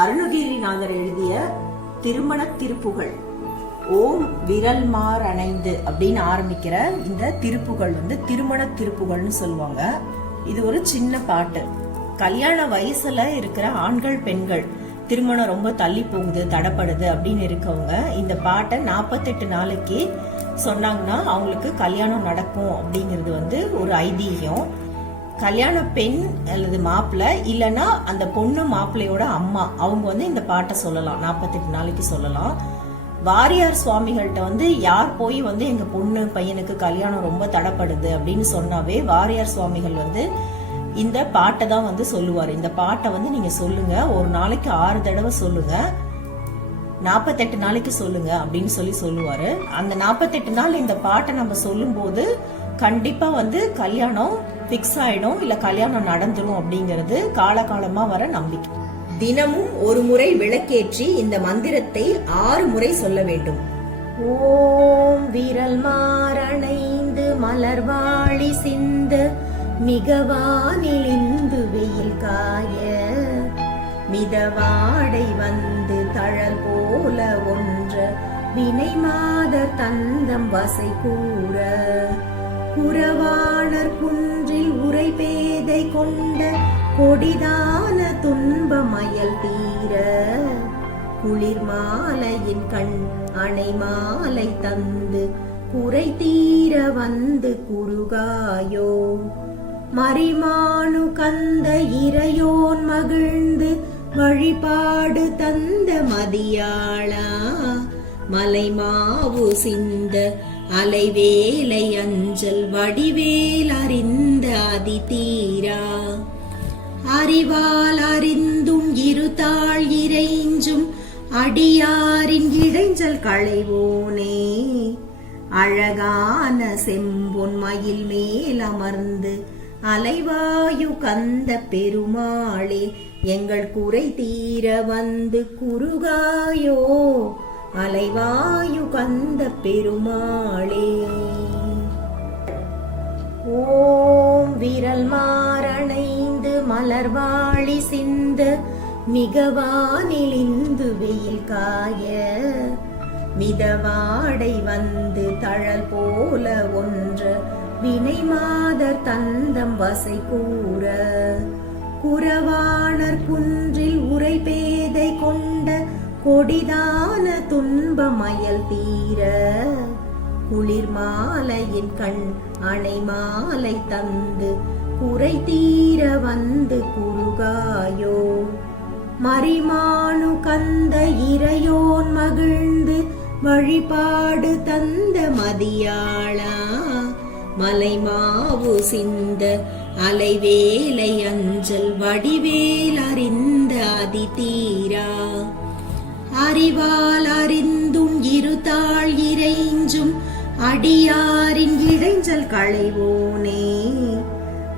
அருணகிரிநாதர் எழுதிய திருமண திருப்புகள். ஓம் விரல் மார் அணைந்து அப்படின்னு ஆரம்பிக்கிற இந்த திருப்புகள் வந்து திருமண திருப்புகள்னு சொல்லுவாங்க. இது ஒரு சின்ன பாட்டு. கல்யாண வயசுல இருக்கிற ஆண்கள் பெண்கள் திருமணம் ரொம்ப தள்ளி போகுது தடப்படுது அப்படின்னு இருக்கவங்க இந்த பாட்டை நாற்பத்தெட்டு நாளைக்கு சொன்னாங்கன்னா அவங்களுக்கு கல்யாணம் நடக்கும் அப்படிங்கிறது வந்து ஒரு ஐதீகம். கல்யாண பெண் அல்லது மாப்பிள்ளை இல்லைன்னா அந்த பொண்ணு மாப்பிள்ளையோட அம்மா. அவங்க வந்து இந்த பாட்டை சொல்லலாம். நாற்பத்தெட்டு நாளைக்கு சொல்லலாம். வாரியார் சுவாமிகள்கிட்ட வந்து யார் போய் வந்து எங்க பொண்ணு பையனுக்கு கல்யாணம் ரொம்ப தடப்படுது அப்படின்னு சொன்னாவே வாரியார் சுவாமிகள் வந்து இந்த பாட்டை தான் வந்து சொல்லுவார். இந்த பாட்டை வந்து நீங்க சொல்லுங்க. ஒரு நாளைக்கு ஆறு தடவை சொல்லுங்க. நாற்பத்தெட்டு நாளைக்கு சொல்லுங்க அப்படின்னு சொல்லி சொல்லுவாரு. அந்த நாற்பத்தெட்டு நாள் இந்த பாட்டை நம்ம சொல்லும்போது கண்டிப்பா வந்து கல்யாணம் ஃபிக்ஸ் ஆயிடும். இல்ல கல்யாணம் நடந்துரும் அப்படிங்கிறது காலகாலமா வர நம்பிக்கை. தினமும் ஒரு முறை விளக்கேற்றி இந்த மந்திரத்தை ஆறு முறை சொல்ல வேண்டும். ஓம் விரல் மாறணைந்து மலர்வாழி சிந்து மிகவானிலிந்து வெயில் காய மிதவாடை வந்து தழல் போல ஒன்ற வினை மாதர் தந்தம் வசை கூற. புறவாணர் குன்றில் உரை பேதை கொண்ட கொடிதான துன்பமயல் தீர. குளிர் மாலையின் கண் அணை மாலை தந்து குறை தீர வந்து குறுகாயோ. மரிமானு கந்த இறையோன் மகிழ்ந்து வழிபாடு தந்த மதியாளா. மலைமாவு சிந்த அலைவேலை அஞ்சல் வடிவேல் அறிந்த அதி தீரா அறிவால் அறிந்தும் இருதாள் இறைஞ்சும் அடியாரின் இடைஞ்சல் களைவோனே. அழகான செம்பொன் மயில் மேல் அமர்ந்து அலைவாயு கந்த பெருமாளே எங்கள் குறை தீர வந்து குறுகாயோ. அலைவாயு வந்த பெருமாளே. ஓம் விரல் மாறணைந்து மலர்வாழி சிந்து மிகவானிலிந்து வெயில் காய. மிதவாடை வந்து தழல் போல ஒன்று வினை மாதர் தந்தம் வசை கூற. குறவாணர் குன்றில் உரை பேதை கொண்டு கொடிதான துன்பமயல் தீர குளிர் மாலையின் கண் அணை மாலை தந்து குறை தீர வந்து குறுகாயோ. மரிமானு கந்த இறையோன் மகிழ்ந்து வழிபாடு தந்த மதியாளா. மலைமாவு சிந்த அலைவேலை அஞ்சல் வடிவேல் அறிந்த அதிதீரா. அறிவால் அறிந்தும் இருதாள் இறைஞ்சும் அடியாரின் இடைஞ்சல் களைவோனே.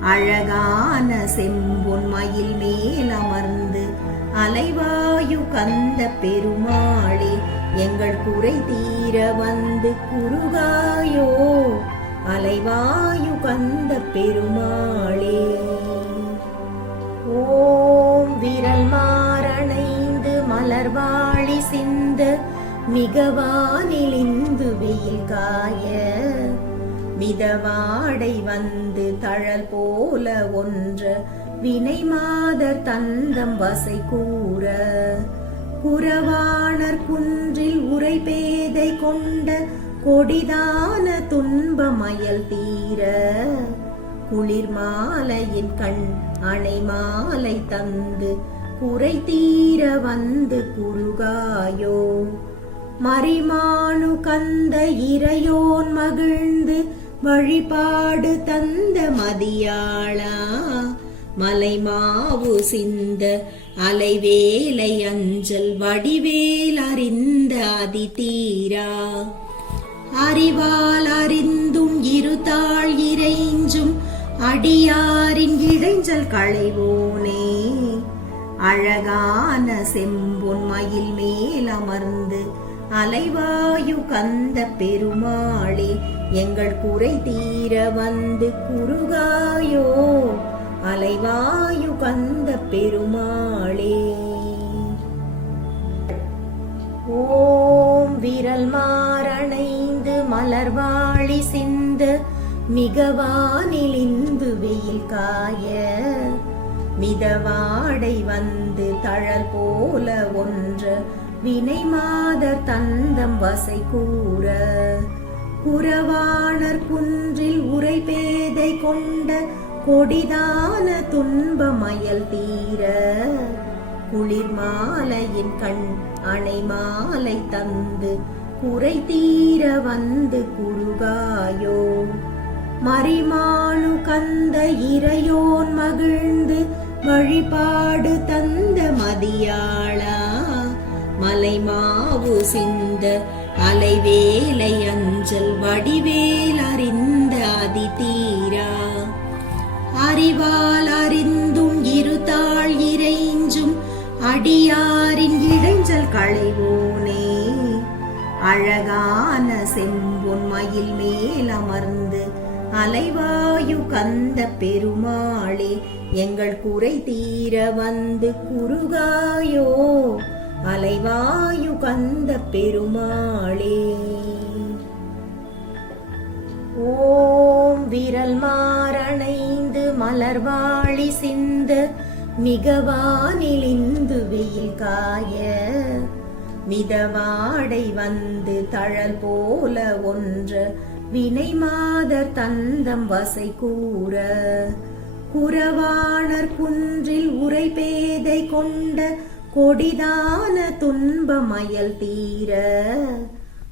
அழகான செம்பொன் மயில் மேல் அமர்ந்து அலைவாயு கந்த பெருமாளே எங்கள் குறை தீர வந்து குறுகாயோ அலைவாயு கந்த பெருமாளே. ஓம் விரல் மாறணைந்து வாழி சிந்த மிகவானிலிந்து வெயில் காய மிதவாடை வந்து தழல் போல ஒன்ற வினை மாதர் தந்தம் வசை கூற குறவாணர் குன்றில் உரை பேதை கொண்ட கொடிதான துன்பமயல் தீர குளிர் மாலையின் கண் அணை மாலை தந்து குறை தீர வந்து குறுகாயோ? மரிமானு கந்த இறையோன் மகிழ்ந்து வழிபாடு தந்த மதியாளா? மலைமாவு சிந்த அலைவேலை அஞ்சல் வடிவேல் அறிந்த அதி தீரா அறிவால் அறிந்தும் இருதாள் இறைஞ்சும் அடியாரின் இடைஞ்சல் களைவோனே? அழகான செம்பொன் மயில் மேல் அமர்ந்து அலைவாயு கந்த பெருமாளே எங்கள் குறை தீர வந்து குறுகாயோ அலைவாயு கந்த பெருமாளே. ஓம் விரல் மாரணைந்து மலர்வாழி சிந்து மிகவானிலிந்து வெயில் காய மிதவாடை வந்து தழல் போல ஒன்ற வினை மாதர் தந்தம் வசை கூற. குறவாணர் குன்றில் உரை பேதை கொண்ட கொடிதான துன்பமயல் தீர. குளிர் மாலையின் கண் அணை மாலை தந்து குறை தீர வந்து குறுகாயோ. மரிமானு கந்த இறையோன் மகிழ்ந்து வழிபாடு தந்த மதியாளா? மலைமாவு சிந்த அலைவேலை அஞ்சல் வடிவேல் அறிந்த அதி தீரா அறிவால் அறிந்தும் இருதாள் இறைஞ்சும் அடியாரின் இடைஞ்சல் களைவோனே. அழகான செம்பொன் மயில் மேல் அமர்ந்து அலைவாயு கந்த பெருமாளே எங்கள் குறை தீர வந்து குறுகாயோ? அலைவாயு கந்த பெருமாளே. ஓம் விரல் மாறணைந்து மலர்வாழி சிந்த மிகவானிலிந்து வெயில் காய. மிதவாடை வந்து தழல் போல ஒன்று வினை மாதர் தந்தம் வசை கூற குறவாணர் குன்றில் உரை பேதை கொண்ட கொடிதான துன்பமயல் தீர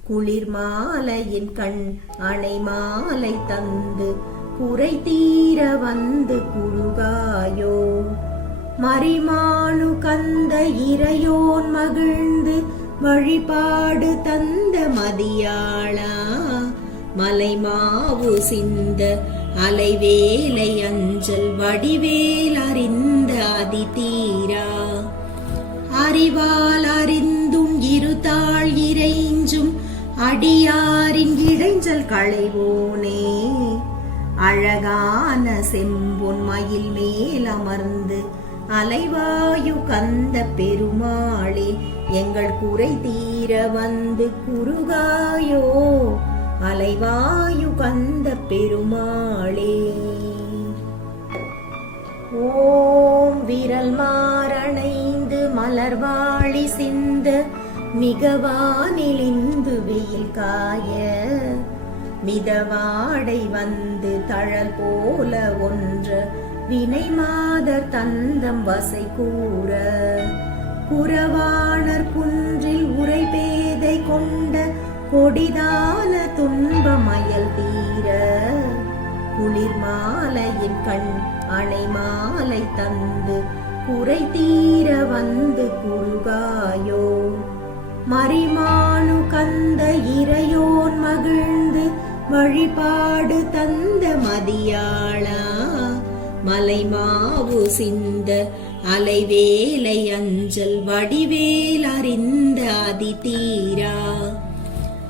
குளிர் மாலையின் கண் அணை மாலை தந்து குறை தீர வந்து குழுகாயோ. மரிமானு கந்த இறையோன் மகிழ்ந்து வழிபாடு தந்த மதியாளா. மலைமாவு சிந்த அலைவேலை அஞ்சல் வடிவேல் அறிந்த அதி தீரா அறிவால் அறிந்தும் இருதாள் இறைஞ்சும் அடியாரின் இடைஞ்சல் களைவோனே. அழகான செம்பொன் மயில் மேல் அமர்ந்து அலைவாயு கந்த பெருமாளே எங்கள் குறை தீர வந்து குறுகாயோ. அலைவாயு கந்த பெருமாளே. ஓம் விரல் மாறணைந்து மலர்வாழி சிந்த மிகவானிலிந்து வெயில் காய. மிதவாடை வந்து தழல் போல ஒன்று வினை மாதர் தந்தம் வசை கூற. குறவாணர் குன்றில் உரை பேதை கொண்ட கொடிதான துன்பமயல் தீர குளிர் மாலையின் கண் அணை மாலை தந்து குறை தீர வந்து குழுகாயோ மரிமானு கந்த இறையோன் மகிழ்ந்து வழிபாடு தந்த மதியாளா. மலைமாவு சிந்த அலைவேலை அஞ்சல் வடிவேல் அறிந்த அதி தீரா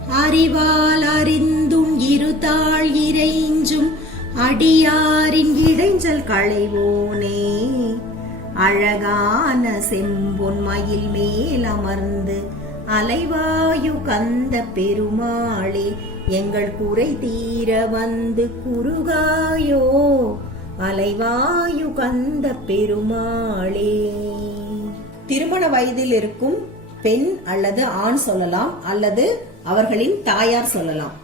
அறிவால் அறிந்தும் இருதாள் இறைஞ்சும் அடியாரின் இடைஞ்சல் களைவோனே. அழகான செம்பொன் மயில் மேல் அமர்ந்து அலைவாயு கந்த பெருமாளே எங்கள் குறை தீர வந்து குறுகாயோ அலைவாயு கந்த பெருமாளே. திருமண வயதில் இருக்கும் பெண் அல்லது ஆண் சொல்லலாம் அல்லது அவர்களின் தாயார் சொல்லலாம்.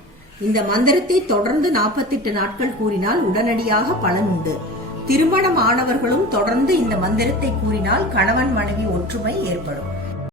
இந்த மந்திரத்தை தொடர்ந்து நாற்பத்தெட்டு நாட்கள் கூறினால் உடனடியாக பலன் உண்டு. திருமணம் ஆனவர்களும் தொடர்ந்து இந்த மந்திரத்தை கூறினால் கணவன் மனைவி ஒற்றுமை ஏற்படும்.